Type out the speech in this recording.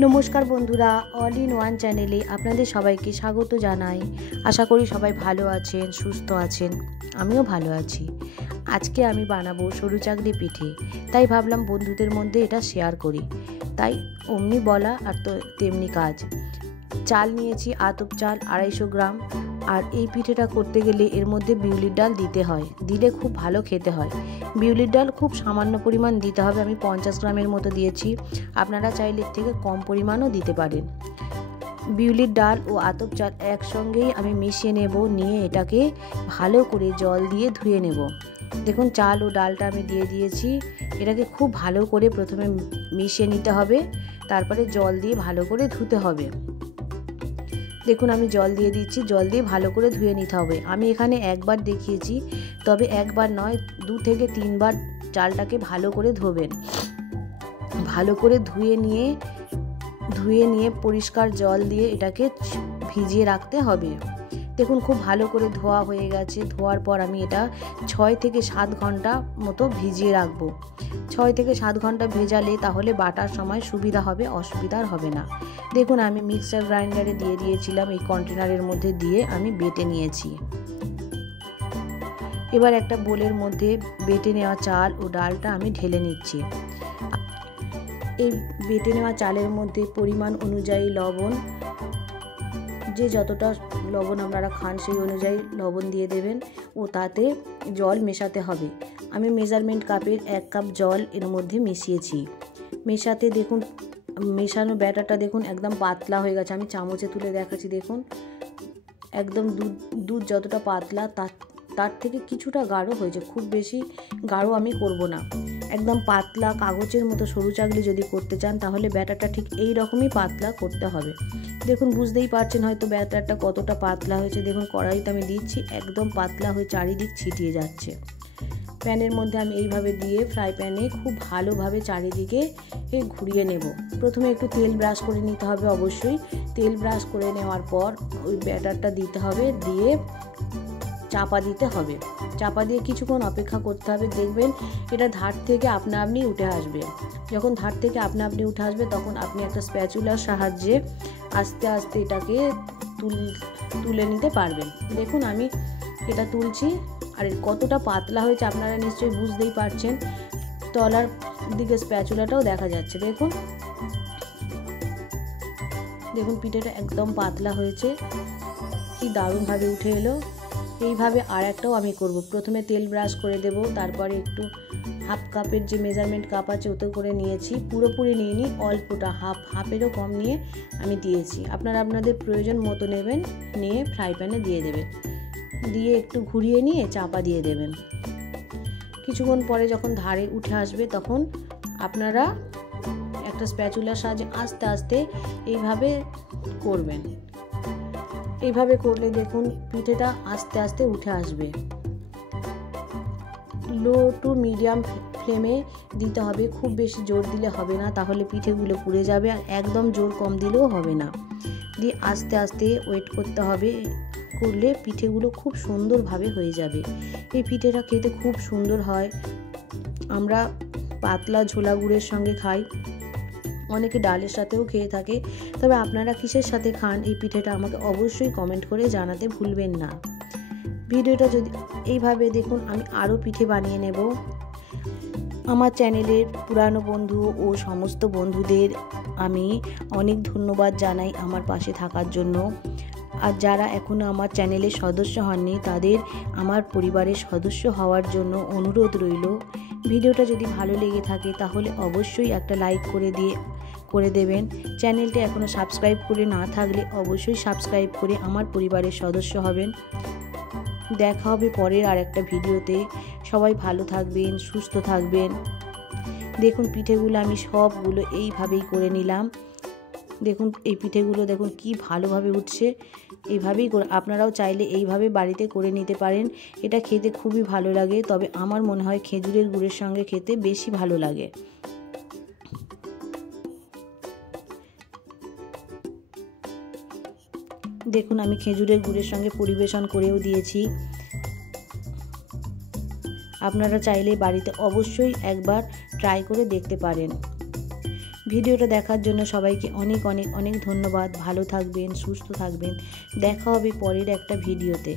नमस्कार बंधुरा all in one चैनेले आपनादेर सबाइके स्वागत जानाई। आशा करी सबाई भालो आछेन, सुस्थ आछेन, आमिओ भालो आछि। आजके आमी बानाबो सरू चाकरी पिठे, ताई भाबलाम बंधुदेर मध्य एटा शेयार करी। ताई ओमनी बला आर तेमनी काज। चाल नियेछि आतप चाल 250 ग्राम। और ये पिठेटा करते गेले एर मध्य बिउलिर डाल दीते हय, दिले खूब भालो खेते हय। बिउलिर डाल खूब सामान्य परिमाण दीते हबे, आमी 50 ग्रामेर मतो दिएछि, आपनारा चाइले एर थेके कम परिमाणও दिते पारेन। बिउलिर डाल और आतप चाल एकसंगेई आमी मिशिए नेब, निये एटाके भालो करे जल दिए धुए नेब। देखुन चाल और डालटा आमी दिए दिएछि, एटाके खूब भालो करे प्रथमे मिशिए निते हबे, तारपरे जल दिए भालो करे धुते हबे। देखुन आमी जल दिए दिচ্ছি, जल दिए भालो करे धुए निते हबे। आमी एखाने एकबार देখিয়েছি, तबे एकबार नय 2 থেকে 3 বার চালটাকে ভালো করে ধোবেন। ভালো করে ধুয়ে নিয়ে পরিষ্কার জল দিয়ে এটাকে ভিজিয়ে রাখতে হবে। দেখুন খুব ভালো করে ধোয়া হয়ে গেছে। ধোয়ার পর আমি এটা 6 থেকে 7 ঘন্টা মতো ভিজিয়ে রাখবো। 6 থেকে 7 ঘন্টা ভেজালে তাহলে বাটার সময় সুবিধা হবে, অসুবিধা হবে না। দেখুন আমি মিক্সার গ্রাইন্ডারে দিয়ে দিয়েছিলাম, এই কন্টেনারের মধ্যে দিয়ে আমি বেটে নিয়েছি। এবার একটা বোলের মধ্যে বেটে নেওয়া চাল ও ডালটা আমি ঢেলে নিচ্ছি। এই বেটে নেওয়া চালের মধ্যে পরিমাণ অনুযায়ী লবণ, যে যতটা লবণ আপনারা খান সেই অনুযায়ী লবণ দিয়ে দেবেন ও তাতে জল মেশাতে হবে। আমি মেজারমেন্ট কাপের 1 কাপ জল এর মধ্যে মিশিয়েছি। মেশাতে দেখুন মেশানো ব্যাটারটা দেখুন একদম পাতলা হয়ে গেছে। আমি চামচে তুলে দেখাচ্ছি, দেখুন একদম দুধ যতটা পাতলা তার থেকে কিছুটা গাঢ় হয়েছে, খুব বেশি গাঢ় আমি করব না। একদম পাতলা কাগজের মতো সরু চাকলি যদি করতে চান তাহলে ব্যাটারটা ঠিক এই রকমই পাতলা করতে হবে। দেখুন বুঝতেই পারছেন হয়তো ব্যাটারটা কতটা পাতলা হয়েছে। দেখুন কড়াইতে আমি দিচ্ছি, একদম পাতলা হয়ে চারিদিক ছিটিয়ে যাচ্ছে। প্যানের মধ্যে আমি এইভাবে দিয়ে ফ্রাই প্যানে খুব ভালোভাবে চারিদিকে ঘুরিয়ে নেব। প্রথমে একটু তেল ব্রাশ করে নিতে হবে, অবশ্যই তেল ব্রাশ করে নেওয়ার পর ওই ব্যাটারটা দিতে হবে, দিয়ে চাপা দিতে হবে। চাপা দিয়ে কিছুক্ষণ অপেক্ষা করতে হবে। দেখবেন এটা ধার থেকে আপনা আপনি উঠে আসবে। যখন ধার থেকে আপনা আপনি উঠে আসবে তখন আপনি একটা স্প্যাচুলার সাহায্যে আস্তে আস্তে এটাকে তুলে নিতে পারবেন। দেখুন আমি এটা তুলছি, আর কতটা পাতলা হয়েছে আপনারা নিশ্চয়ই বুঝতেই পারছেন। তলার দিকে স্প্যাচুলাটাও দেখা যাচ্ছে। দেখুন পিঠেটা একদম পাতলা হয়েছে, কি দারুণভাবে উঠে এলো। এইভাবে আর একটাও আমি করব। প্রথমে তেল ব্রাশ করে দেব, তারপরে একটু হাফ কাপের যে মেজারমেন্ট কাপ আছে ওতে করে নিয়েছি, পুরোপুরি নিইনি, অল্পটা হাফেরও কম নিয়ে আমি দিয়েছি। আপনারা আপনাদের প্রয়োজন মতো নেবেন, নিয়ে ফ্রাই প্যানে দিয়ে দেবেন, দিয়ে একটু ঘুরিয়ে নিয়ে চাপা দিয়ে দেবেন। কিছুক্ষণ পরে যখন ধারে উঠে আসবে তখন আপনারা একটা স্প্যাচুলার সাহায্যে আস্তে আস্তে এইভাবে করবেন। এইভাবে করলে দেখুন পিঠেটা আস্তে আস্তে উঠে আসবে। লো টু মিডিয়াম ফ্লেমে দিতে হবে, খুব বেশি জোর দিলে হবে না, তাহলে পিঠেগুলো পুড়ে যাবে। আর একদম জোর কম দিলেও হবে না, দিয়ে আস্তে আস্তে ওয়েট করতে হবে। করলে পিঠেগুলো খুব সুন্দরভাবে হয়ে যাবে। এই পিঠেটা খেতে খুব সুন্দর হয়। আমরা পাতলা ঝোলা গুড়ের সঙ্গে খাই, অনেকে ডালের সাথেও খেয়ে থাকে। তবে আপনারা কিসের সাথে খান এই পিঠেটা আমাকে অবশ্যই কমেন্ট করে জানাতে ভুলবেন না। ভিডিওটা যদি এইভাবে দেখুন, আমি আরও পিঠে বানিয়ে নেব। আমার চ্যানেলের পুরানো বন্ধু ও সমস্ত বন্ধুদের আমি অনেক ধন্যবাদ জানাই আমার পাশে থাকার জন্য। আর যারা এখনও আমার চ্যানেলের সদস্য হননি তাদের আমার পরিবারের সদস্য হওয়ার জন্য অনুরোধ রইল। ভিডিওটা যদি ভালো লেগে থাকে তাহলে অবশ্যই একটা লাইক করে দেবেন। চ্যানেলটা এখনও সাবস্ক্রাইব করে না থাকলে অবশ্যই সাবস্ক্রাইব করে আমার পরিবারের সদস্য হবেন। দেখা হবে পরের আর একটা ভিডিওতে। সবাই ভালো থাকবেন, সুস্থ থাকবেন। দেখুন পিঠেগুলো আমি সবগুলো এইভাবেই করে নিলাম। দেখুন এই পিঠেগুলো দেখুন কি ভালোভাবে উঠছে। এইভাবেই আপনারাও চাইলে এইভাবে বাড়িতে করে নিতে পারেন। এটা খেতে খুবই ভালো লাগে, তবে আমার মনে হয় খেজুরের গুড়ের সঙ্গে খেতে বেশি ভালো লাগে। দেখুন আমি খেজুরের গুড়ের সঙ্গে পরিবেশন করেও দিয়েছি। আপনারা চাইলে বাড়িতে অবশ্যই একবার ট্রাই করে দেখতে পারেন। ভিডিওটা দেখার জন্য সবাইকে অনেক অনেক অনেক ধন্যবাদ। ভালো থাকবেন, সুস্থ থাকবেন। দেখা হবে পরের একটা ভিডিওতে।